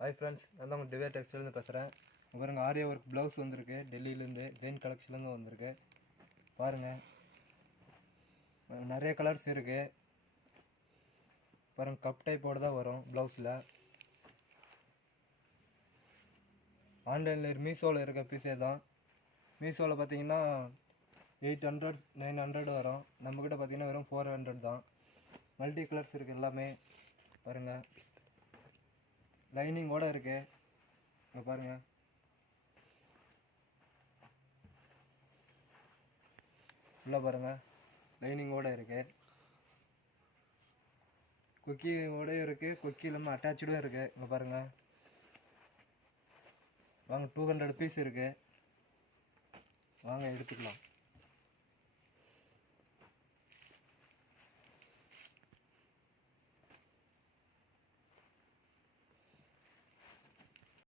Hi friends, நான் தான் உங்கள் டிவே டெக்ஸ்டைல்லேருந்து பேசுகிறேன். பாருங்கள், ஆரியா ஒர்க் ப்ளவுஸ் வந்திருக்கு. டெல்லியிலேருந்து ஜெயின் கலெக்ஷன்லேருந்து வந்திருக்கு. பாருங்கள், நிறைய கலர்ஸ் இருக்குது. பாருங்கள், கப் டைப்போடு தான் வரும் ப்ளவுஸில். ஆன்லைனில் மீஷோவில் இருக்க பீஸே தான். மீஷோவில் பார்த்தீங்கன்னா 800 900 வரும். நம்மக்கிட்ட பார்த்தீங்கன்னா வெறும் 400 தான். மல்டி கலர்ஸ் இருக்குது எல்லாமே. பாருங்கள், லைனிங்கோடு இருக்குது. இங்கே பாருங்கள், ஃபுல்லாக பாருங்கள், லைனிங்கோடு இருக்குது. கொக்கியோடையும் இருக்குது, கொக்கி இல்லாமல் அட்டாச்சுடும் இருக்குது. இங்கே பாருங்கள், வாங்க 200 பீஸ் இருக்குது. வாங்க எடுத்துக்கலாம்.